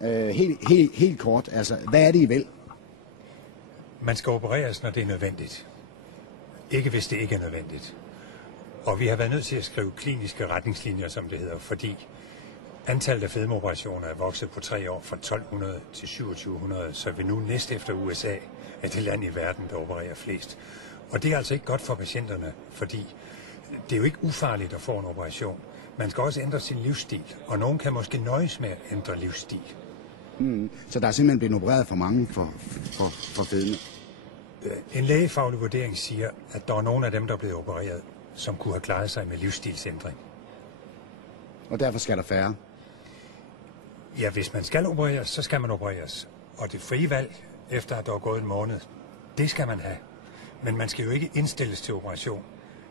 Helt kort, altså, hvad er det, I vil? Man skal opereres, når det er nødvendigt. Ikke hvis det ikke er nødvendigt. Og vi har været nødt til at skrive kliniske retningslinjer, som det hedder, fordi antallet af fedmeoperationer er vokset på 3 år fra 1200 til 2700, så vi nu næst efter USA er det land i verden, der opererer flest. Og det er altså ikke godt for patienterne, fordi det er jo ikke ufarligt at få en operation. Man skal også ændre sin livsstil, og nogen kan måske nøjes med at ændre livsstil. Så der er simpelthen blevet opereret for mange for fedme? En lægefaglig vurdering siger, at der er nogle af dem, der er blevet opereret, som kunne have klaret sig med livsstilsændring. Og derfor skal der færre? Ja, hvis man skal opereres, så skal man opereres. Og det frie valg, efter at der er gået en måned, det skal man have. Men man skal jo ikke indstilles til operation,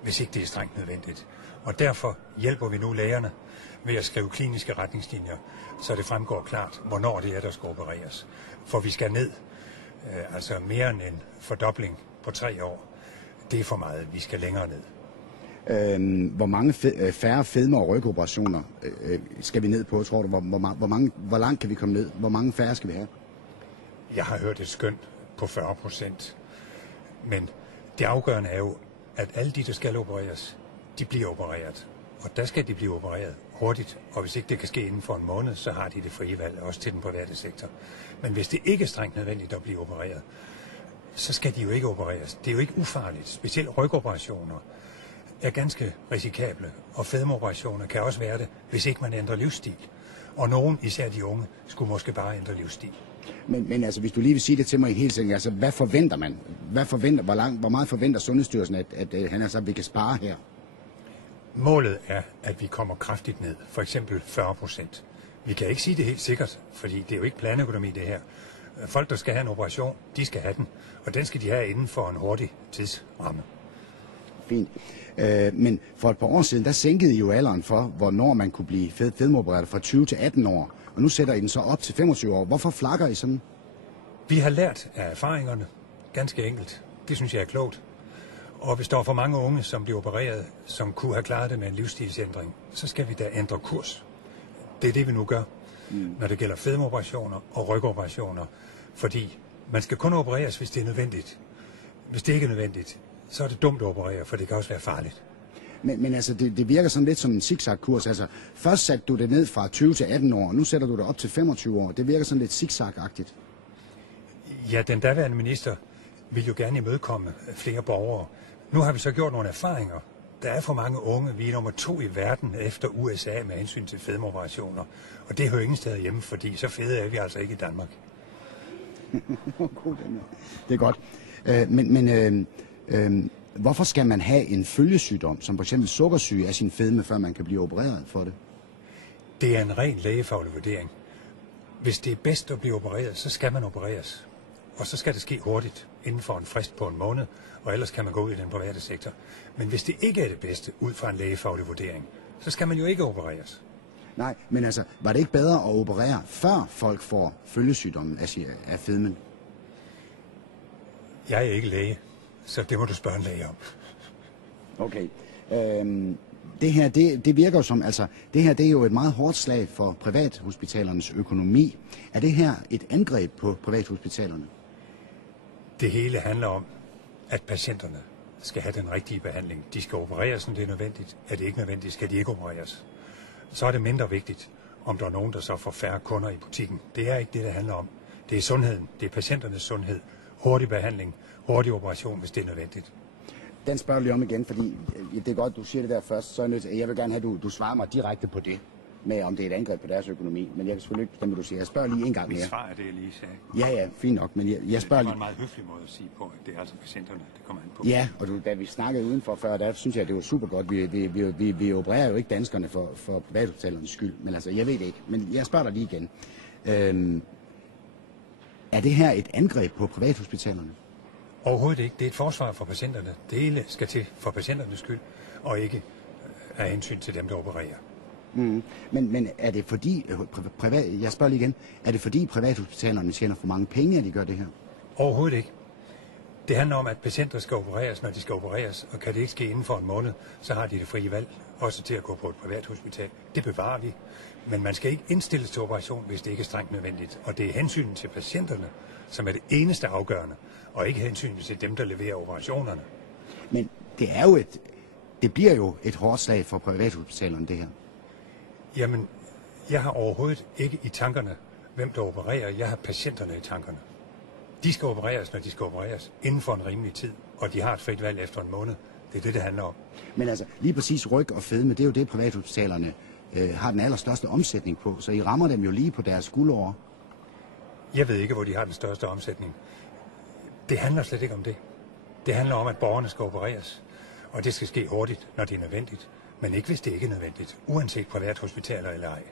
hvis ikke det er strengt nødvendigt. Og derfor hjælper vi nu lægerne ved at skrive kliniske retningslinjer, så det fremgår klart, hvornår det er, der skal opereres. For vi skal ned, altså mere end en fordobling på 3 år. Det er for meget, vi skal længere ned. Hvor mange færre fedme- og rygoperationer skal vi ned på, tror du? Hvor langt kan vi komme ned? Hvor mange færre skal vi have? Jeg har hørt et skøn på 40%. Men det afgørende er jo, at alle de, der skal opereres, de bliver opereret. Og der skal de blive opereret hurtigt. Og hvis ikke det kan ske inden for en måned, så har de det frie valg, også til den private sektor. Men hvis det ikke er strengt nødvendigt at blive opereret, så skal de jo ikke opereres. Det er jo ikke ufarligt. Specielt rygoperationer er ganske risikable, og fedmeoperationer kan også være det, hvis ikke man ændrer livsstil. Og nogen, især de unge, skulle måske bare ændre livsstil. Men altså, hvis du lige vil sige det til mig i hele tiden, altså, hvad forventer man? Hvor meget forventer Sundhedsstyrelsen, at vi kan spare her? Målet er, at vi kommer kraftigt ned, for eksempel 40%. Vi kan ikke sige det helt sikkert, fordi det er jo ikke planøkonomi det her. Folk, der skal have en operation, de skal have den, og den skal de have inden for en hurtig tidsramme. Fint. Men for et par år siden, der sænkede I jo alderen for, hvornår man kunne blive fedmeopereret fra 20 til 18 år. Og nu sætter I den så op til 25 år. Hvorfor flakker I sådan? Vi har lært af erfaringerne, ganske enkelt. Det synes jeg er klogt. Og hvis der er for mange unge, som bliver opereret, som kunne have klaret det med en livsstilsændring, så skal vi da ændre kurs. Det er det, vi nu gør, når det gælder fedmeoperationer og rygoperationer. Fordi man skal kun opereres, hvis det er nødvendigt. Hvis det ikke er nødvendigt, så er det dumt at operere, for det kan også være farligt. Men altså, det virker sådan lidt som en zigzag-kurs. Altså, først satte du det ned fra 20 til 18 år, og nu sætter du det op til 25 år. Det virker sådan lidt zigzag-agtigt. Ja, den daværende minister vil jo gerne imødekomme flere borgere. Nu har vi så gjort nogle erfaringer. Der er for mange unge. Vi er nummer 2 i verden efter USA med hensyn til fedmeoperationer. Og det hører ingen steder hjemme, fordi så fede er vi altså ikke i Danmark. Det er godt. Hvorfor skal man have en følgesygdom, som f.eks. sukkersyge af sin fedme, før man kan blive opereret for det? Det er en ren lægefaglig vurdering. Hvis det er bedst at blive opereret, så skal man opereres. Og så skal det ske hurtigt, inden for en frist på en måned, og ellers kan man gå ud i den private sektor. Men hvis det ikke er det bedste, ud fra en lægefaglig vurdering, så skal man jo ikke opereres. Nej, men altså, var det ikke bedre at operere, før folk får følgesygdommen af fedmen? Jeg er ikke læge, så det må du spørge en læge om. Okay. Det her, det virker jo som, altså, det her det er jo et meget hårdt slag for privathospitalernes økonomi. Er det her et angreb på privathospitalerne? Det hele handler om, at patienterne skal have den rigtige behandling. De skal opereres, når det er nødvendigt. Er det ikke nødvendigt, skal de ikke opereres. Så er det mindre vigtigt, om der er nogen, der så får færre kunder i butikken. Det er ikke det, det handler om. Det er sundheden. Det er patienternes sundhed. Hurtig behandling. Hurtig operation, hvis det er nødvendigt. Den spørger jeg lige om igen, fordi det er godt, du siger det der først. Så er jeg nødt til, jeg vil gerne have, at du svarer mig direkte på det, med om det er et angreb på deres økonomi. Men jeg kan selvfølgelig ikke bestemme, hvad du siger. Jeg spørger lige en gang mere. Mit svar er det, jeg lige sagde. Ja, fint nok, men jeg spørger lige. Det var en meget høflig måde at sige på, at det er altså patienterne, det kommer an på. Ja, og da vi snakkede udenfor før, der synes jeg, det var super godt. Vi opererer jo ikke danskerne for privathospitalernes skyld, men altså, jeg ved det ikke. Men jeg spørger dig lige igen. Er det her et angreb på privathospitalerne? Overhovedet ikke. Det er et forsvar for patienterne. Det hele skal til for patienternes skyld, og ikke af hensyn til dem, der opererer. Men er det fordi, jeg spørger lige igen, er det fordi privathospitalerne tjener for mange penge, at de gør det her? Overhovedet ikke. Det handler om, at patienter skal opereres, når de skal opereres, og kan det ikke ske inden for en måned, så har de det frie valg, også til at gå på et privathospital. Det bevarer vi. Men man skal ikke indstilles til operation, hvis det ikke er strengt nødvendigt. Og det er hensynet til patienterne, som er det eneste afgørende, og ikke hensynet til dem, der leverer operationerne. Men det bliver jo et hårdt slag for privathospitalerne, det her. Jamen, jeg har overhovedet ikke i tankerne, hvem der opererer. Jeg har patienterne i tankerne. De skal opereres, når de skal opereres, inden for en rimelig tid, og de har et frit valg efter en måned. Det er det, det handler om. Men altså, lige præcis ryg og fedme, det er jo det, privathospitalerne har den allerstørste omsætning på, så I rammer dem jo lige på deres guldår. Jeg ved ikke, hvor de har den største omsætning. Det handler slet ikke om det. Det handler om, at borgerne skal opereres, og det skal ske hurtigt, når det er nødvendigt, men ikke hvis det ikke er nødvendigt, uanset privathospitaler eller ej.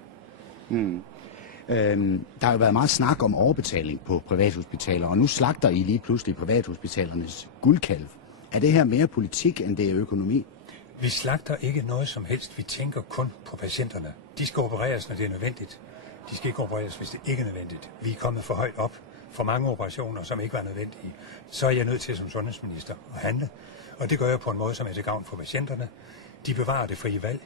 Der har jo været meget snak om overbetaling på privathospitaler, og nu slagter I lige pludselig privathospitalernes guldkalv. Er det her mere politik, end det er økonomi? Vi slagter ikke noget som helst. Vi tænker kun på patienterne. De skal opereres, når det er nødvendigt. De skal ikke opereres, hvis det ikke er nødvendigt. Vi er kommet for højt op. For mange operationer, som ikke var nødvendige. Så er jeg nødt til som sundhedsminister at handle. Og det gør jeg på en måde, som er til gavn for patienterne. De bevarer det frie valg.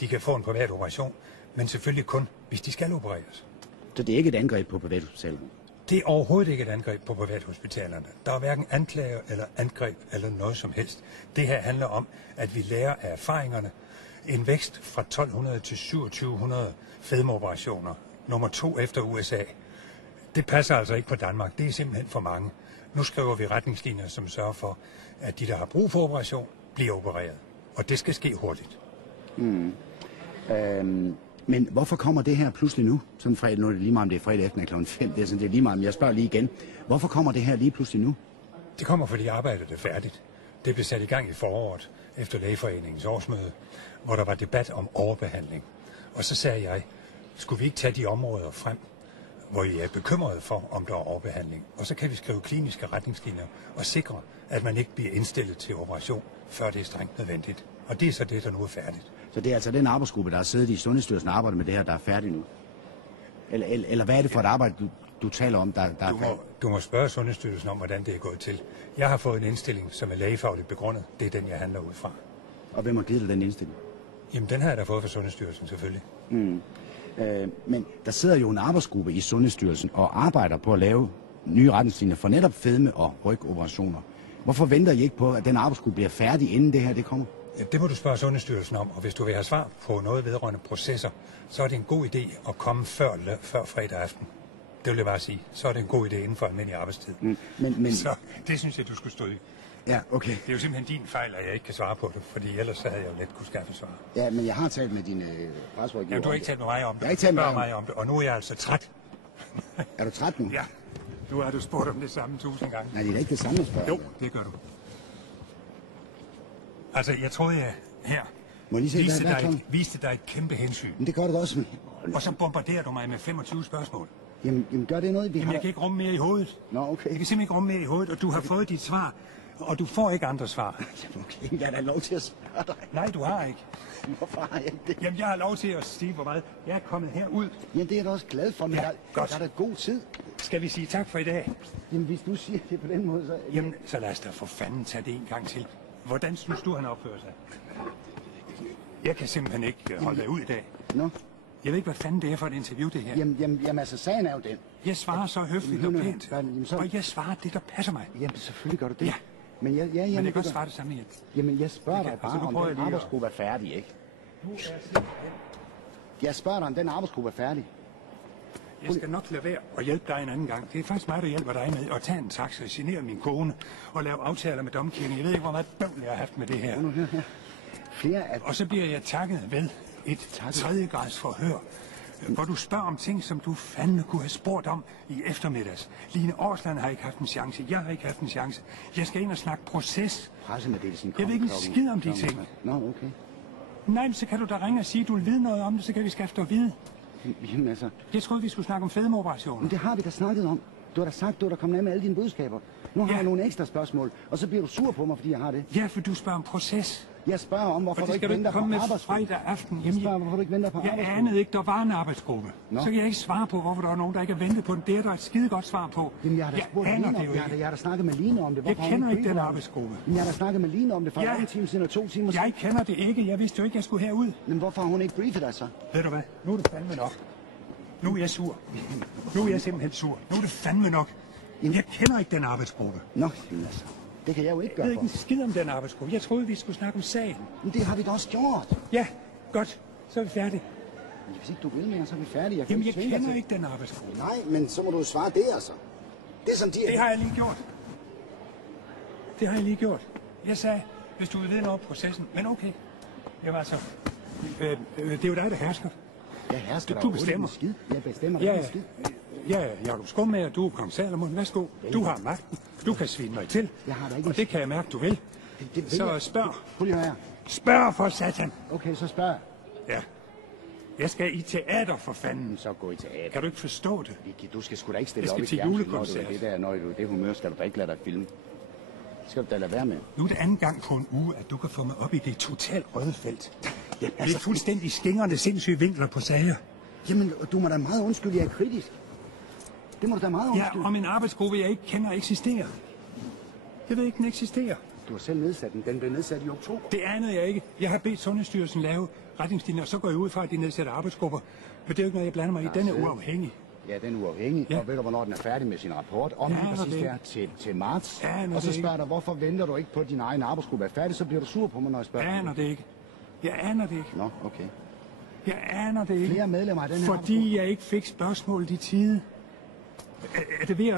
De kan få en privat operation, men selvfølgelig kun, hvis de skal opereres. Så det er ikke et angreb på privathospitalerne? Det er overhovedet ikke et angreb på privathospitalerne. Der er hverken anklager eller angreb eller noget som helst. Det her handler om, at vi lærer af erfaringerne. En vækst fra 1200 til 2700 fedmeoperationer. Nummer 2 efter USA. Det passer altså ikke på Danmark. Det er simpelthen for mange. Nu skriver vi retningslinjer, som sørger for, at de, der har brug for operation, bliver opereret. Og det skal ske hurtigt. Men hvorfor kommer det her pludselig nu? Sådan fredag, nu er det lige meget, om det er fredag efter kl. 5. Det er lige meget, men jeg spørger lige igen. Hvorfor kommer det her lige pludselig nu? Det kommer, fordi arbejdet er færdigt. Det blev sat i gang i foråret efter Lægeforeningens årsmøde, hvor der var debat om overbehandling. Og så sagde jeg, skulle vi ikke tage de områder frem, hvor I er bekymrede for, om der er overbehandling. Og så kan vi skrive kliniske retningslinjer og sikre, at man ikke bliver indstillet til operation, før det er strengt nødvendigt. Og det er så det, der nu er færdigt. Så det er altså den arbejdsgruppe, der har siddet i Sundhedsstyrelsen og arbejdet med det her, der er færdig nu? Eller hvad er det for et arbejde, du taler om, der er færdigt? Du må spørge Sundhedsstyrelsen om, hvordan det er gået til. Jeg har fået en indstilling, som er lægefagligt begrundet. Det er den, jeg handler ud fra. Og hvem har givet dig den indstilling? Jamen, den har jeg da fået fra Sundhedsstyrelsen, selvfølgelig. Men der sidder jo en arbejdsgruppe i Sundhedsstyrelsen og arbejder på at lave nye retningslinjer for netop fedme- og rygoperationer. Hvorfor venter I ikke på, at den arbejdsgruppe bliver færdig, inden det her det kommer? Det må du spørge Sundhedsstyrelsen om, og hvis du vil have svar på noget vedrørende processer, så er det en god idé at komme før fredag aften. Det vil jeg bare sige. Så er det en god idé inden for almindelig arbejdstid. Så det synes jeg, du skulle stå i. Ja, okay. Det er jo simpelthen din fejl, at jeg ikke kan svare på det, fordi ellers så havde jeg jo let kunne skaffe svar. Ja, men jeg har talt med din presserådgiver. Ja, du har ikke talt med mig om det. Jeg har ikke talt med mig om det, og nu er jeg altså træt. Er du træt nu? Ja. Nu har du spurgt om det samme 1000 gange. Nej, det er ikke det samme spørgsmål. Jo, det gør du. Altså, jeg troede, jeg her viste dig et kæmpe hensyn. Men det gør du også. Og så bombarderer du mig med 25 spørgsmål. Jamen gør det noget, jeg kan ikke rumme mere i hovedet. Nå, okay. Jeg kan simpelthen ikke rumme mere i hovedet, og du har fået dit svar, og du får ikke andre svar. Okay, jeg har da lov til at spørge dig. Nej, du har ikke. Hvorfor har jeg ikke det? Jamen, jeg har lov til at sige, hvor meget jeg er kommet herud. Jamen, det er jeg da også glad for, men ja, der er da god tid. Skal vi sige tak for i dag? Jamen, hvis du siger det på den måde, så... Jamen, så lad os da for fanden tage det en gang til. Hvordan synes du, han opfører sig? Jeg kan simpelthen ikke holde dig ud i dag. Nå? Jeg ved ikke, hvad fanden det er for et interview, det her. Jamen altså, sagen er jo den. Jeg svarer så høfligt og pænt. Og jeg svarer det, der passer mig. Jamen, selvfølgelig gør du det. Ja. Men men jeg kan godt svare det samme igen. Jamen, jeg spørger dig bare, om den arbejdsgruppe er færdig, ikke? Jeg spørger dig, om den arbejdsgruppe er færdig. Jeg skal nok lade være og hjælpe dig en anden gang. Det er faktisk mig, der hjælper dig med at tage en taxa, genere min kone og lave aftaler med domkirken. Jeg ved ikke, hvor meget bøvl jeg har haft med det her. Og så bliver jeg takket ved et 3. grads forhør, hvor du spørger om ting, som du fandme kunne have spurgt om i eftermiddags. Line Årsland har ikke haft en chance. Jeg har ikke haft en chance. Jeg skal ind og snakke proces. Pressemeddelelsen. Jeg ved ikke en skid om de ting. Nå, okay. Nej, men så kan du da ringe og sige, at du vil vide noget om det, så kan vi skaffe dig at vide. Jamen altså... Jeg troede, vi skulle snakke om fedmeoperationer. Men det har vi da snakket om. Du har da sagt, du er der kommet af med alle dine budskaber. Nu har jeg nogle ekstra spørgsmål, og så bliver du sur på mig, fordi jeg har det. Ja, for du spørger om proces. Jeg spørger om, hvorfor Og du det ikke skal du venter ikke på komme med arbejdsgruppen. fredag aften. Jeg Jamen, spørger, hvorfor du ikke venter på jeg arbejdsgruppen. anede ikke, der var en arbejdsgruppe. Nå. Så kan jeg ikke svare på, hvorfor der er nogen, der ikke har ventet på den. Det er der et skide godt svar på. Jamen, jeg har da spurgt aner Line det om jo det. ikke. Jeg har da snakket med Line om det. Jeg Hvorfor kender hun ikke den briefer? arbejdsgruppe. Men jeg har da snakket med Line om det for Ja. en time siden og 2 timer siden. Jeg kender det ikke. Jeg vidste jo ikke, jeg skulle herud. Men hvorfor har hun ikke briefet dig så? Ved du hvad? Nu er det fandme nok. Nu er jeg sur. Nu er jeg simpelthen sur. Nu er det fandme nok. Jeg kender ikke den arbejdsgruppe. Nå, jamen altså. Det kan jeg jo ikke Jeg gøre ved for. ikke en skid om den arbejdsgruppe. Jeg troede, vi skulle snakke om sagen. Men det har vi da også gjort. Ja, godt. Så er vi færdige. Men hvis ikke du vil mere, så er vi færdige. Jeg kan Jamen, jeg tvinge dig kender til. ikke den arbejdsgruppe. Nej, men så må du jo svare det, altså. Det er som de Det har jeg lige gjort. Det har jeg lige gjort. Jeg sagde, hvis du vil vide noget om processen. Men okay. Jeg var altså... det er jo dig, der hersker. Jeg hersker Du bestemmer. Skid. Jeg bestemmer Ja, dig en skid. ja, Jacob Skummager, du er kong Salomon. Værsgo. Du har magten. Du kan svine mig til. Jeg har da ikke Og det kan jeg mærke, du vil. Det vil Så jeg. spørg. Prøv lige at høre her. Spørg for satan. Okay, så spørg. Ja. Jeg skal i teater for fanden. Så gå i teater. Kan du ikke forstå det? Vicky, du skal sgu da ikke stille Jeg skal op i til fjernsynet, julekoncert. når du er det humør, skal du da ikke lade dig filme. Det skal du da lade være med. Nu er det anden gang på en uge, at du kan få mig op i det totalt røde felt. Ja, Det er fuldstændig skingrende sindssyge vinkler på sager. Jamen, du må da meget undskylde, jeg er kritisk. Det må du da meget Ja, undskylde. om en arbejdsgruppe, jeg ikke kender, eksisterer. Jeg ved ikke, den eksisterer. Du har selv nedsat den. Den blev nedsat i oktober. Det anede jeg ikke. Jeg har bedt Sundhedsstyrelsen lave retningslinjer, og så går jeg ud fra, at de nedsætter arbejdsgrupper. Men det er jo ikke noget, jeg blander mig i. Den er uafhængig. Ja, den er uafhængig. Ja. Og ved du, hvornår den er færdig med sin rapport? Om Ja, lige når præcis det der til marts. Ja, når og så det spørger dig, hvorfor venter du ikke på, at din egen arbejdsgruppe er færdig? Så bliver du sur på mig, når jeg spørger. Jeg aner det ikke. Jeg aner det ikke. Nå, okay. Jeg aner det ikke. Flere medlemmer af den her Fordi jeg ikke fik spørgsmålet i tide. Er det ved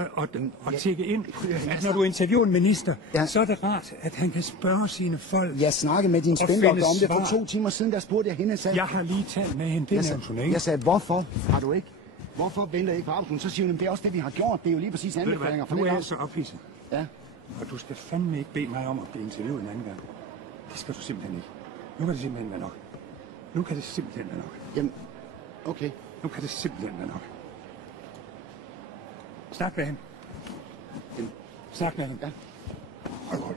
at tække ind, at når du interviewer en minister, Ja. så er det rart, at han kan spørge sine folk. Jeg snakkede med din Og spændoktor finde om det for svar. 2 timer siden, der spurgte jeg hende, sagde, Jeg har lige talt med hende, det nævnte hun ikke. jeg sagde, hvorfor har du ikke? Hvorfor venter I ikke på arbejdsgruppen? Så siger hun, det er også det, vi har gjort. Det er jo lige præcis Ved du anbefalinger hvad, for nu det er her. jeg så ophidset. Ja. Og du skal fandme ikke bede mig om at blive interviewet en anden gang. Det skal du simpelthen ikke. Nu kan det simpelthen være nok. Nu kan det simpelthen være nok. Jamen, okay. Nu kan det simpelthen være nok. Snak med hende. Jamen, Snak med hende. Ja. Hold.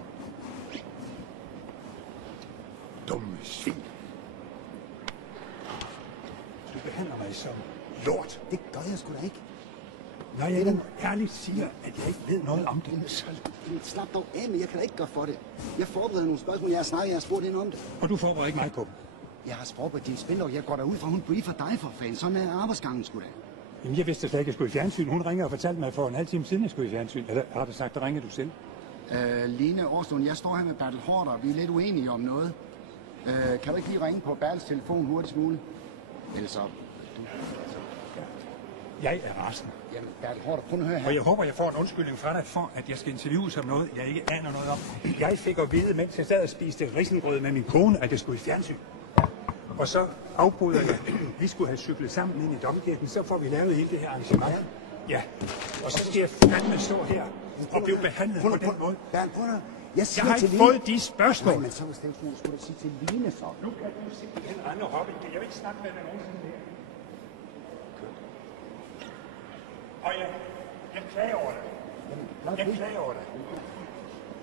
Dumme svin. Du behandler mig som lort. Det gør jeg sgu da ikke. Når jeg nu ærligt siger, at jeg ikke ved noget om det. Jamen, slap dog af, men jeg kan da ikke gøre for det. Jeg forbereder nogle spørgsmål, jeg har snakket, jeg har spurgt hende om det. Og du forbereder ikke mig på dem. Jeg har forberedt din spændoktor. Jeg går derud fra, hun briefer dig for fanden. Sådan er arbejdsgangen sgu da. Jamen, jeg vidste slet ikke, at jeg skulle i fjernsyn. Hun ringer og fortalte mig for en halv time siden, at jeg skulle i fjernsyn. Eller har du sagt, der ringer du selv? Line Årslund, jeg står her med Bertel Haarder. Vi er lidt uenige om noget. Kan du ikke lige ringe på Bertels telefon hurtigst muligt? Ellers så... Jeg er rasende. Jamen, Bertel Haarder, prøv at høre her. Og jeg håber, jeg får en undskyldning fra dig for, at jeg skal interviews om noget, jeg ikke aner noget om. Jeg fik at vide, mens jeg sad og spiste risengrød med min kone, at jeg skulle i fjernsyn. Og så afbryder jeg. Vi skulle have cyklet sammen ind i Domkirken, så får vi lavet hele det her arrangement. Ja. Og så skal jeg fandme stå her og blive behandlet på den måde. Bertel, prøv at høre. Jeg Jeg siger har til ikke Line... fået de spørgsmål. Nej, men så skulle du sige til Line så. Nu kan du simpelthen rende og hoppe. Jeg vil ikke snakke med dig nogensinde mere. Og jeg klager over dig. Jeg klager over dig.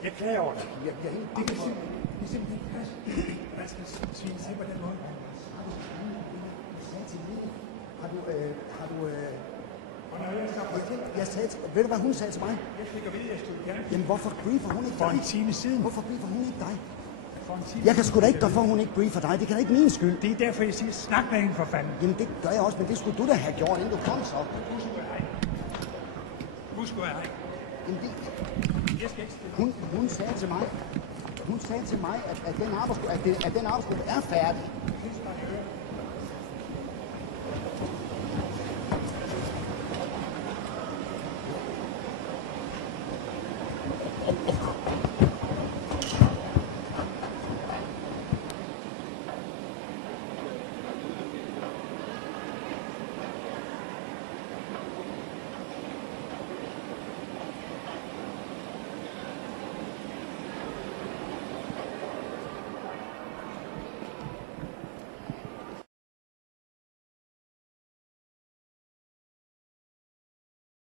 Jeg klager over dig. Det kan simpelthen ikke passe. Man skal svine sig på den måde. Jeg sagde til... Ved du, hvad hun sagde til mig? Jeg fik at vide, at jeg skulle gerne Jamen, hvorfor briefer hun ikke for dig? en time siden. Hvorfor briefer hun ikke dig? For en time Jeg kan sgu da ikke gøre for, at hun ikke briefer dig. Det kan da ikke min skyld. Det er derfor, jeg siger, snak med hende for fanden. Jamen, det gør jeg også, men det skulle du da have gjort, inden du kom så. Husk, hvad jeg har. Jamen, Jeg skal ikke stille. hun sagde til mig, at den arbejdsgruppe er færdig.